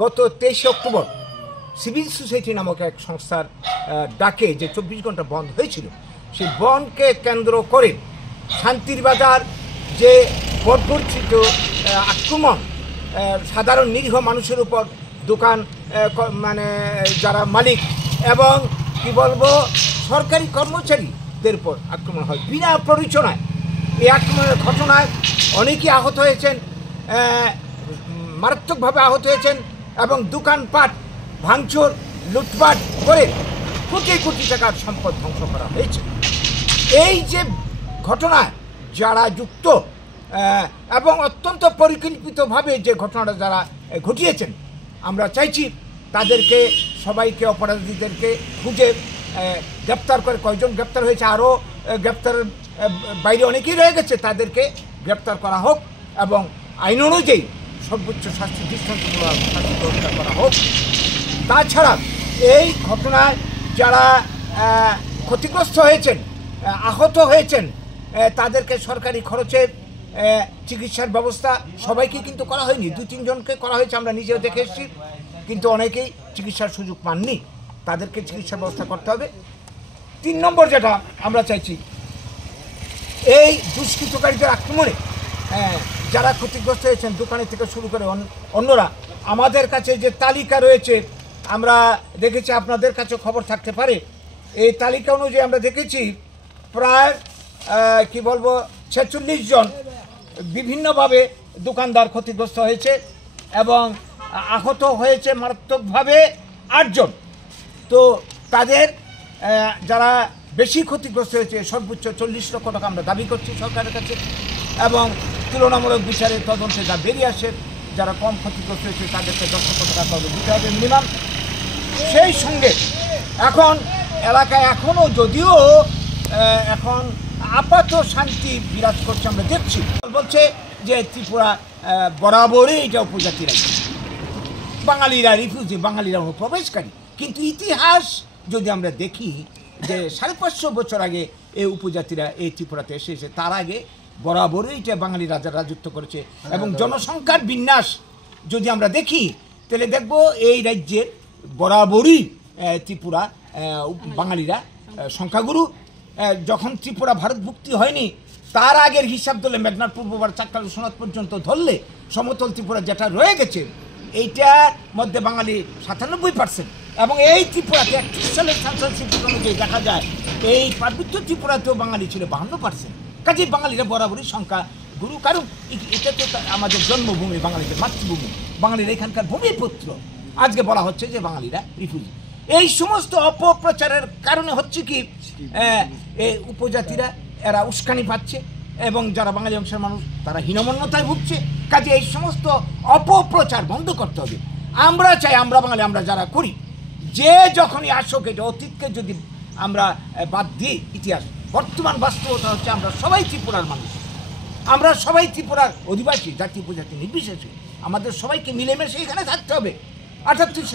গত 23 October civil society নামক এক সংস্থার ডাকে যে 24 ঘন্টা বন্ধ হয়েছিল, সেই বন্ধকে কেন্দ্র করে শান্তির বাজার যে বর্বরচিত আক্রমণ, সাধারণ নিরীহ মানুষের উপর দোকান মানে যারা মালিক এবং কি বলবো সরকারি কর্মচারীদের উপর আক্রমণ হয় বিনা প্ররোচনায়। এই আক্রমণের ঘটনায় অনেকেই আহত হয়েছেন, মারাত্মকভাবে আহত হয়েছেন এবং দোকানপাট ভাঙচুর লুটপাট করে কোটি কোটি টাকার সম্পদ ধ্বংস করা হয়েছে। এই যে ঘটনায় যারা যুক্ত এবং অত্যন্ত পরিকল্পিতভাবে যে ঘটনাটা যারা ঘটিয়েছেন, আমরা চাইছি তাদেরকে সবাইকে অপরাধীদেরকে খুঁজে গ্রেপ্তার করে, কয়জন গ্রেপ্তার হয়েছে আরও গ্রেপ্তারের বাইরে অনেকেই রয়ে গেছে, তাদেরকে গ্রেপ্তার করা হোক এবং আইন অনুযায়ী সর্বোচ্চ শাস্তি দৃষ্টান্তমূলক শাস্তি ব্যবস্থা করা হোক। তাছাড়া এই ঘটনায় যারা ক্ষতিগ্রস্ত হয়েছেন, আহত হয়েছেন, তাদেরকে সরকারি খরচে চিকিৎসার ব্যবস্থা সবাইকে কিন্তু করা হয়নি, 2-3 জনকে করা হয়েছে, আমরা নিজেও দেখে এসেছি, কিন্তু অনেকেই চিকিৎসার সুযোগ পাননি, তাদেরকে চিকিৎসার ব্যবস্থা করতে হবে। 3 নম্বর যেটা আমরা চাইছি, এই দুষ্কৃতকারীদের আক্রমণে যারা ক্ষতিগ্রস্ত হয়েছেন দোকানে থেকে শুরু করে অন্যরা, আমাদের কাছে যে তালিকা রয়েছে আমরা দেখেছি, আপনাদের কাছে খবর থাকতে পারে, এই তালিকা অনুযায়ী আমরা দেখেছি প্রায় কি বলবো 46 জন বিভিন্নভাবে দোকানদার ক্ষতিগ্রস্ত হয়েছে এবং আহত হয়েছে মারাত্মকভাবে 8 জন। তো তাদের যারা বেশি ক্ষতিগ্রস্ত হয়েছে সর্বোচ্চ 40 লক্ষ টাকা আমরা দাবি করছি সরকারের কাছে এবং তুলনামূলক বিচারের তদন্তে যা বেরিয়ে আসে যারা কম ক্ষতিগ্রস্ত হয়েছে তাদেরকে 10 লক্ষ টাকা তদন্ত দিতে হবে মিনিমাম। সেই সঙ্গে এখন এলাকায় এখনও যদিও এখন আপাত শান্তি বিরাজ করছে, আমরা দেখছি বলছে যে ত্রিপুরা বরাবরই এটা উপজাতি রাজ্য, বাঙালিরা রিফিউজি, বাঙালিরা অনুপ্রবেশকারী। কিন্তু ইতিহাস যদি আমরা দেখি যে 550 বছর আগে এই উপজাতিরা এই ত্রিপুরাতে এসেছে, তার আগে বরাবরই এটা বাঙালি রাজার রাজত্ব করেছে এবং জনসংখ্যার বিন্যাস যদি আমরা দেখি তাহলে দেখব এই রাজ্যে বরাবরই ত্রিপুরা বাঙালিরা সংখ্যাগুরু। যখন ত্রিপুরা ভারতভুক্তি হয়নি তার আগের হিসাব ধরলে মেঘনার পূর্ববার চাক্কাল সোনাত পর্যন্ত ধরলে সমতল ত্রিপুরা যেটা রয়ে গেছে এইটার মধ্যে বাঙালি 97% এবং এই ত্রিপুরাতে 31 সালের সেন্সাস অনুযায়ী দেখা যায় এই পার্বত্য ত্রিপুরাতেও বাঙালি ছিল 52%। কাজেই বাঙালিরা বরাবরই সংখ্যা গুরু, কারণ এটা তো আমাদের জন্মভূমি, বাঙালিদের মাতৃভূমি, বাঙালিরা এখানকার ভূমিপুত্র। আজকে বলা হচ্ছে যে বাঙালিরা রিফিউজি। এই সমস্ত অপপ্রচারের কারণে হচ্ছে কি এই উপজাতিরা এরা উস্কানি পাচ্ছে এবং যারা বাঙালি অংশের মানুষ তারা হীনমন্যতায় ভুগছে। কাজে এই সমস্ত অপপ্রচার বন্ধ করতে হবে। আমরা চাই, আমরা বাঙালি আমরা যারা করি, যে যখনই আসুক এটা অতীতকে যদি আমরা বাদ দিই, ইতিহাস বর্তমান বাস্তবতা হচ্ছে আমরা সবাই ত্রিপুরার মানুষ, আমরা সবাই ত্রিপুরার অধিবাসী, জাতি উপজাতি নির্বিশেষে আমাদের সবাইকে মিলেমিশে এখানে থাকতে হবে। 78 সালে